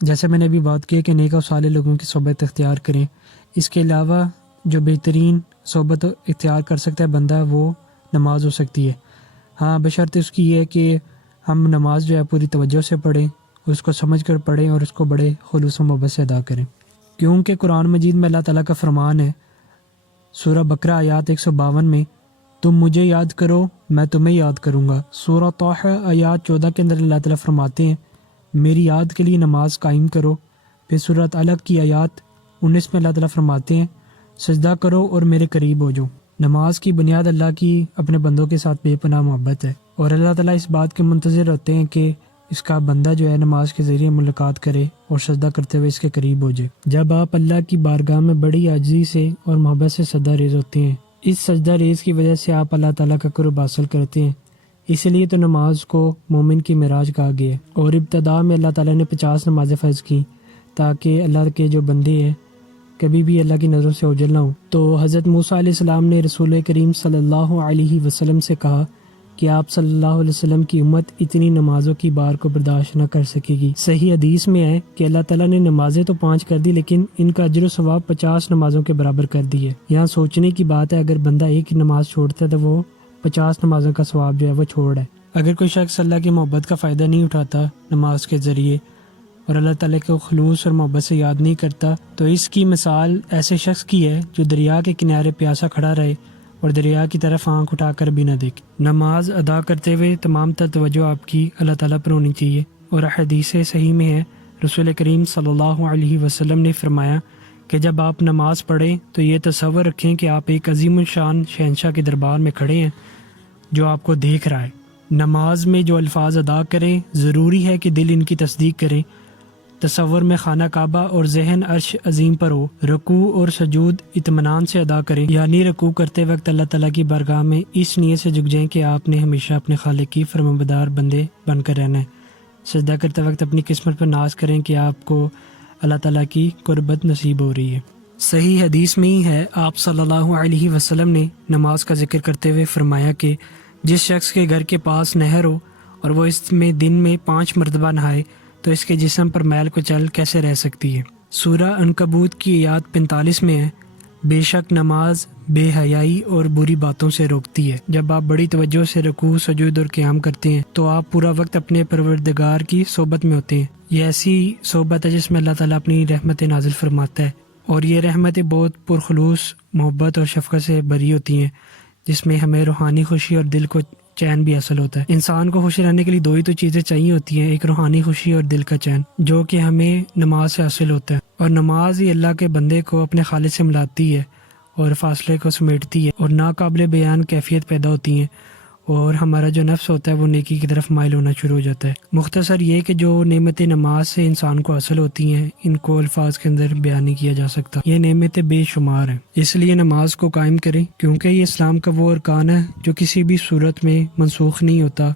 جیسے میں نے ابھی بات کی کہ نیک و صالح لوگوں کی صحبت اختیار کریں، اس کے علاوہ جو بہترین صحبت اختیار کر سکتا ہے بندہ وہ نماز ہو سکتی ہے۔ ہاں بشرط اس کی یہ ہے کہ ہم نماز جو ہے پوری توجہ سے پڑھیں، اس کو سمجھ کر پڑھیں اور اس کو بڑے خلوص و محبت سے ادا کریں، کیونکہ قرآن مجید میں اللہ تعالیٰ کا فرمان ہے سورہ بقرہ آیات 152 میں، تم مجھے یاد کرو میں تمہیں یاد کروں گا۔ سورہ طٰہٰ آیات 14 کے اندر اللہ تعالیٰ فرماتے ہیں میری یاد کے لیے نماز قائم کرو۔ پھر سورۃ علق کی آیات 19 میں اللہ تعالیٰ فرماتے ہیں سجدہ کرو اور میرے قریب ہو جاؤ۔ نماز کی بنیاد اللہ کی اپنے بندوں کے ساتھ بے پناہ محبت ہے، اور اللہ تعالیٰ اس بات کے منتظر ہوتے ہیں کہ اس کا بندہ جو ہے نماز کے ذریعے ملاقات کرے اور سجدہ کرتے ہوئے اس کے قریب ہو جائے۔ جب آپ اللہ کی بارگاہ میں بڑی عاجزی سے اور محبت سے سجدہ ریز ہوتے ہیں، اس سجدہ ریز کی وجہ سے آپ اللہ تعالیٰ کا قرب حاصل کرتے ہیں، اس لیے تو نماز کو مومن کی معراج کہا گیا ہے۔ اور ابتدا میں اللہ تعالیٰ نے 50 نمازیں فرض کی تاکہ اللہ کے جو بندے ہیں کبھی بھی اللہ کی نظروں سے اوجھل نہ ہو۔ تو حضرت موسیٰ علیہ السلام نے رسول کریم صلی اللہ علیہ وسلم سے کہا کہ آپ صلی اللہ علیہ وسلم کی امت اتنی نمازوں کی بار کو برداشت نہ کر سکے گی۔ صحیح حدیث میں ہے کہ اللہ تعالیٰ نے نمازیں تو 5 کر دی لیکن ان کا اجر و ثواب 50 نمازوں کے برابر کر دی ہے۔ یہاں سوچنے کی بات ہے اگر بندہ ایک نماز چھوڑتا ہے تو وہ 50 نمازوں کا ثواب جو ہے وہ چھوڑ ہے۔ اگر کوئی شخص اللہ کی محبت کا فائدہ نہیں اٹھاتا نماز کے ذریعے اور اللہ تعالیٰ کو خلوص اور محبت سے یاد نہیں کرتا تو اس کی مثال ایسے شخص کی ہے جو دریا کے کنارے پیاسا کھڑا رہے اور دریا کی طرف آنکھ اٹھا کر بھی نہ دیکھے۔ نماز ادا کرتے ہوئے تمام تر توجہ آپ کی اللہ تعالیٰ پر ہونی چاہیے، اور حدیث صحیح میں ہے رسول کریم صلی اللہ علیہ وسلم نے فرمایا کہ جب آپ نماز پڑھیں تو یہ تصور رکھیں کہ آپ ایک عظیم الشان شہنشاہ کے دربار میں کھڑے ہیں جو آپ کو دیکھ رہا ہے۔ نماز میں جو الفاظ ادا کریں ضروری ہے کہ دل ان کی تصدیق کرے، تصور میں خانہ کعبہ اور ذہن عرش عظیم پر ہو، رکوع اور سجود اطمینان سے ادا کریں، یعنی رکوع کرتے وقت اللہ تعالیٰ کی بارگاہ میں اس نیت سے جھک جائیں کہ آپ نے ہمیشہ اپنے خالق کی فرمانبردار بندے بن کر رہنا ہے۔ سجدہ کرتے وقت اپنی قسمت پر ناز کریں کہ آپ کو اللہ تعالیٰ کی قربت نصیب ہو رہی ہے۔ صحیح حدیث میں ہی ہے آپ صلی اللہ علیہ وسلم نے نماز کا ذکر کرتے ہوئے فرمایا کہ جس شخص کے گھر کے پاس نہر ہو اور وہ اس میں دن میں 5 مرتبہ نہائے تو اس کے جسم پر میل کو چل کیسے رہ سکتی ہے۔ سورہ عنکبوت کی آیات 45 میں ہے بے شک نماز بے حیائی اور بری باتوں سے روکتی ہے۔ جب آپ بڑی توجہ سے رکوع، سجود اور قیام کرتے ہیں تو آپ پورا وقت اپنے پروردگار کی صحبت میں ہوتے ہیں۔ یہ ایسی صحبت ہے جس میں اللہ تعالیٰ اپنی رحمت نازل فرماتا ہے، اور یہ رحمتیں بہت پرخلوص محبت اور شفقت سے بھری ہوتی ہیں، جس میں ہمیں روحانی خوشی اور دل کو چین بھی حاصل ہوتا ہے۔ انسان کو خوش رہنے کے لیے 2 ہی تو چیزیں چاہیے ہوتی ہیں، ایک روحانی خوشی اور دل کا چین، جو کہ ہمیں نماز سے حاصل ہوتا ہے، اور نماز ہی اللہ کے بندے کو اپنے خالق سے ملاتی ہے اور فاصلے کو سمیٹتی ہے، اور ناقابل بیان کیفیت پیدا ہوتی ہیں، اور ہمارا جو نفس ہوتا ہے وہ نیکی کی طرف مائل ہونا شروع ہو جاتا ہے۔ مختصر یہ کہ جو نعمت نماز سے انسان کو حاصل ہوتی ہیں ان کو الفاظ کے اندر بیان نہیں کیا جا سکتا، یہ نعمتیں بے شمار ہیں۔ اس لیے نماز کو قائم کریں کیونکہ یہ اسلام کا وہ ارکان ہے جو کسی بھی صورت میں منسوخ نہیں ہوتا،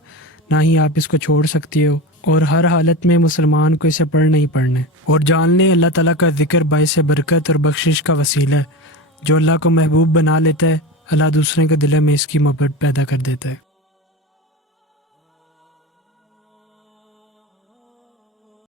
نہ ہی آپ اس کو چھوڑ سکتے ہو، اور ہر حالت میں مسلمان کو اسے پڑھنا ہی پڑھنا ہے۔ اور جان لیں اللہ تعالیٰ کا ذکر باعث برکت اور بخشش کا وسیلہ ہے، جو اللہ کو محبوب بنا لیتا ہے اللہ دوسرے کے دل میں اس کی محبت پیدا کر دیتا ہے۔